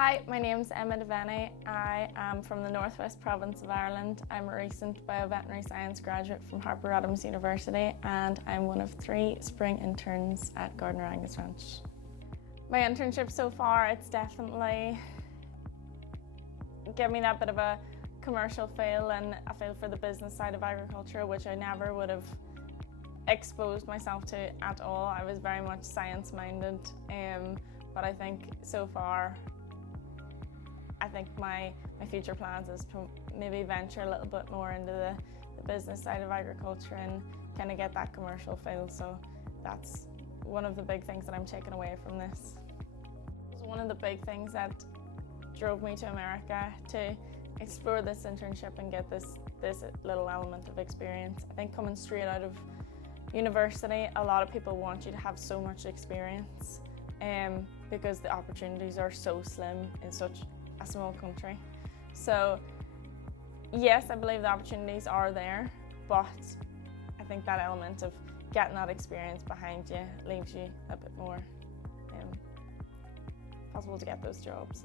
Hi, my name's Emma Devenney. I am from the northwest province of Ireland. I'm a recent bioveterinary science graduate from Harper-Adams University, and I'm one of 3 spring interns at Gardiner Angus Ranch. My internship so far, it's definitely given me that bit of a commercial feel and a feel for the business side of agriculture, which I never would have exposed myself to at all. I was very much science-minded, but I think so far, I think my future plans is to maybe venture a little bit more into the business side of agriculture and kind of get that commercial feel. So that's one of the big things that I'm taking away from this. It was one of the big things that drove me to America to explore this internship and get this little element of experience. I think coming straight out of university, a lot of people want you to have so much experience because the opportunities are so slim in such a small country. So yes, I believe the opportunities are there, but I think that element of getting that experience behind you leaves you a bit more possible to get those jobs.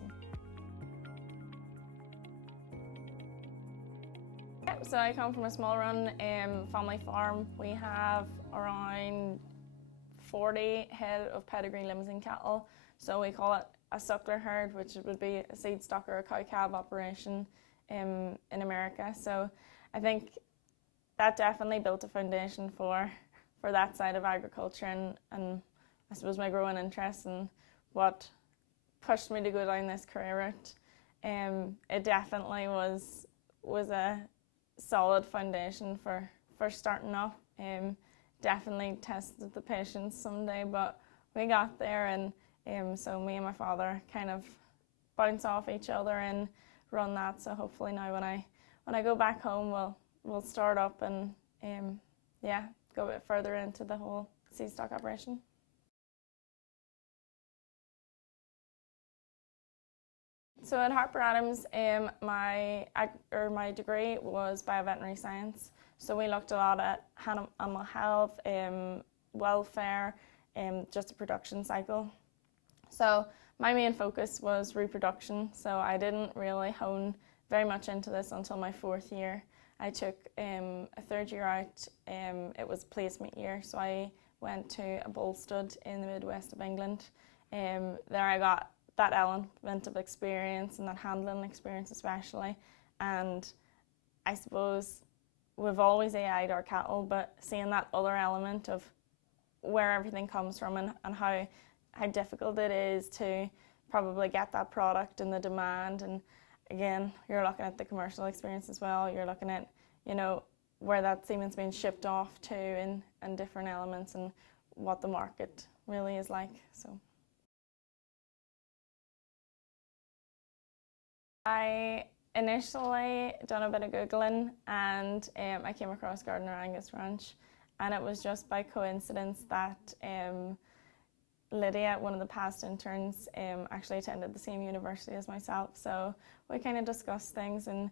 So I come from a small run family farm. We have around 40 head of pedigree Limousin cattle. So we call it a suckler herd, which would be a seed stock or a cow-calf operation in America. So I think that definitely built a foundation for that side of agriculture, and I suppose my growing interest and what pushed me to go down this career route. It definitely was a solid foundation for starting off. Definitely tested the patience someday, but we got there, and so me and my father kind of bounce off each other and run that. So hopefully now when I go back home, we'll start up and go a bit further into the whole seed stock operation. So at Harper-Adams, my degree was bioveterinary science. So we looked a lot at animal health, welfare, just the production cycle. So my main focus was reproduction. So I didn't really hone very much into this until my 4th year. I took a 3rd year out. It was placement year, so I went to a bull stud in the Midwest of England. There I got that element of experience and that handling experience especially, and I suppose we've always AI'd our cattle, but seeing that other element of where everything comes from and how difficult it is to probably get that product and the demand, and again you're looking at the commercial experience as well. You're looking at where that semen's being shipped off to and different elements and what the market really is like. So I initially done a bit of Googling, and I came across Gardiner Angus Ranch, and it was just by coincidence that Lydia, one of the past interns, actually attended the same university as myself. So we kind of discussed things, and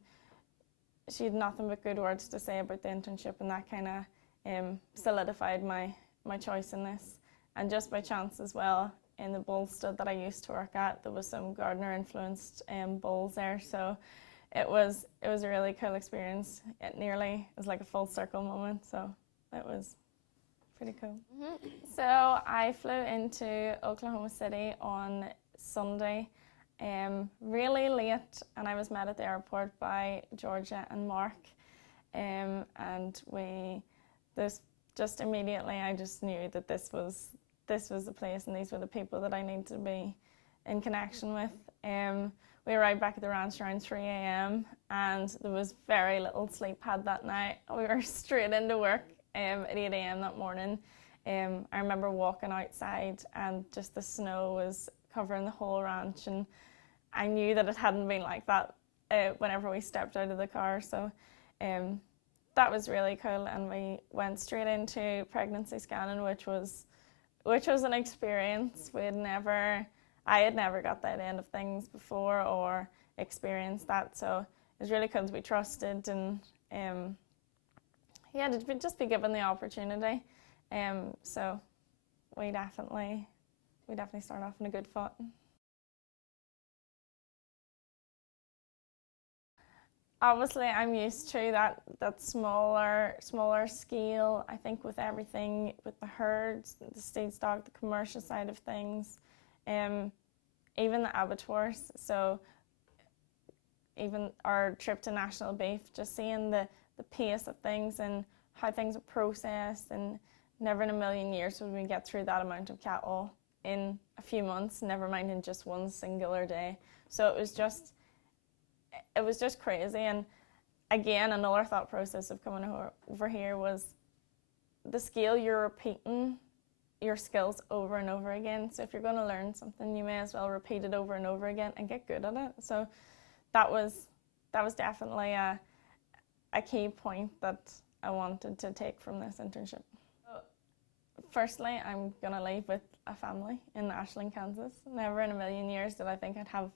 she had nothing but good words to say about the internship, and that kind of solidified my choice in this. And just by chance as well, in the bull stud that I used to work at, there was some Gardiner influenced bulls there, so it was a really cool experience. It nearly was like a full circle moment, so it was pretty cool. So I flew into Oklahoma City on Sunday, really late, and I was met at the airport by Georgia and Mark, and just immediately I just knew that this was the place, and these were the people that I needed to be in connection with. We arrived back at the ranch around 3 a.m. and there was very little sleep had that night. We were straight into work at 8 a.m. that morning. I remember walking outside and just the snow was covering the whole ranch, and I knew that it hadn't been like that whenever we stepped out of the car. So that was really cool, and we went straight into pregnancy scanning, which was an experience. I had never got that end of things before or experienced that, so it was really cool to be trusted and to just be given the opportunity. So we definitely start off in a good foot. Obviously, I'm used to that smaller scale. I think with everything, with the herds, the state stock, the commercial side of things, even the abattoirs. So even our trip to National Beef, just seeing the pace of things and how things are processed, and never in a million years would we get through that amount of cattle in a few months, never mind in just one singular day. So it was just crazy. And again, another thought process of coming over here was the scale. You're repeating your skills over and over again. So if you're going to learn something, you may as well repeat it over and over again and get good at it. So that was definitely a key point that I wanted to take from this internship. Firstly, I'm going to leave with a family in Ashland, Kansas. Never in a million years did I think I'd have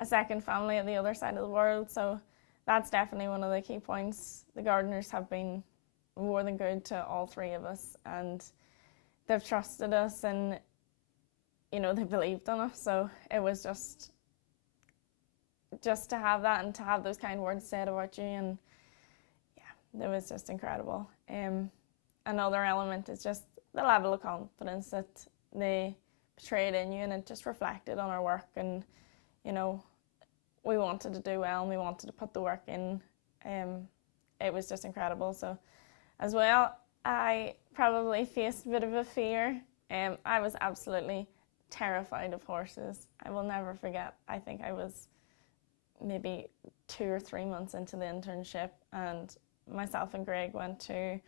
a second family at the other side of the world. So that's definitely one of the key points. The gardeners have been more than good to all three of us, and they've trusted us, and they believed in us. So it was just to have that and to have those kind words said about you, and yeah, it was just incredible. Another element is just the level of confidence that they portrayed in you, and it just reflected on our work. And we wanted to do well and we wanted to put the work in. It was just incredible. So as well, I probably faced a bit of a fear. I was absolutely terrified of horses. I will never forget, I think I was maybe 2 or 3 months into the internship, and myself and Greg went to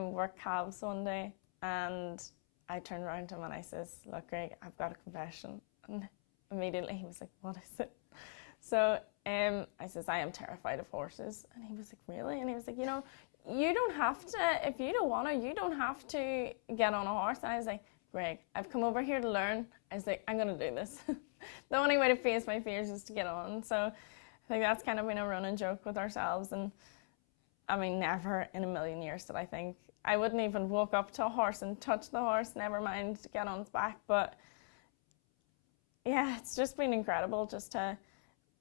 work calves one day, and I turned around to him and I says, "Look, Greg, I've got a confession." And immediately he was like, "What is it?" So I says, "I am terrified of horses." And he was like, "Really?" And he was like, you don't have to, if you don't want to, you don't have to get on a horse. And I was like, "Greg, I've come over here to learn." I was like, "I'm going to do this." The only way to face my fears is to get on. So I think that's kind of been a running joke with ourselves. And I mean, never in a million years did I think I wouldn't even walk up to a horse and touch the horse, never mind get on its back. But yeah, it's just been incredible just to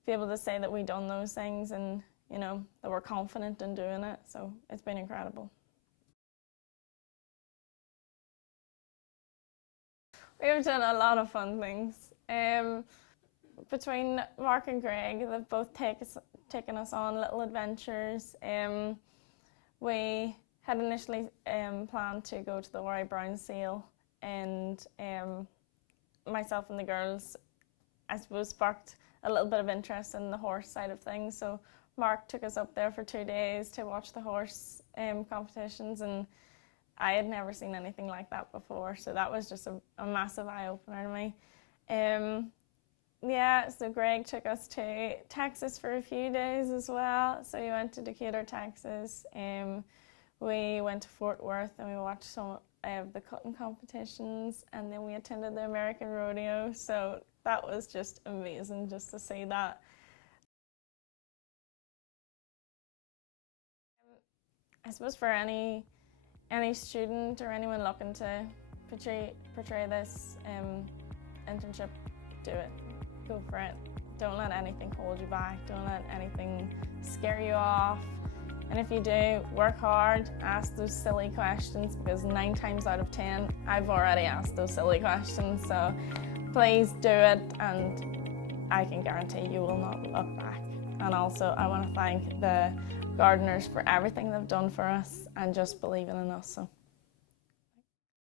be able to say that we've done those things, and that we're confident in doing it. So it's been incredible. We've done a lot of fun things. Between Mark and Greg, they've both taken us on little adventures. We had initially planned to go to the Wry Brown Sale, and myself and the girls, I suppose, sparked a little bit of interest in the horse side of things. So Mark took us up there for 2 days to watch the horse competitions, and I had never seen anything like that before. So that was just a massive eye-opener to me. Yeah, so Greg took us to Texas for a few days as well. So we went to Decatur, Texas. We went to Fort Worth and we watched some of the cutting competitions, and then we attended the American Rodeo. So that was just amazing just to see that. I suppose for any student or anyone looking to portray this internship, do it. Go for it. Don't let anything hold you back. Don't let anything scare you off. And if you do, work hard, ask those silly questions, because 9 times out of 10, I've already asked those silly questions. So please do it, and I can guarantee you will not look back. And also, I want to thank the gardeners for everything they've done for us and just believing in us. So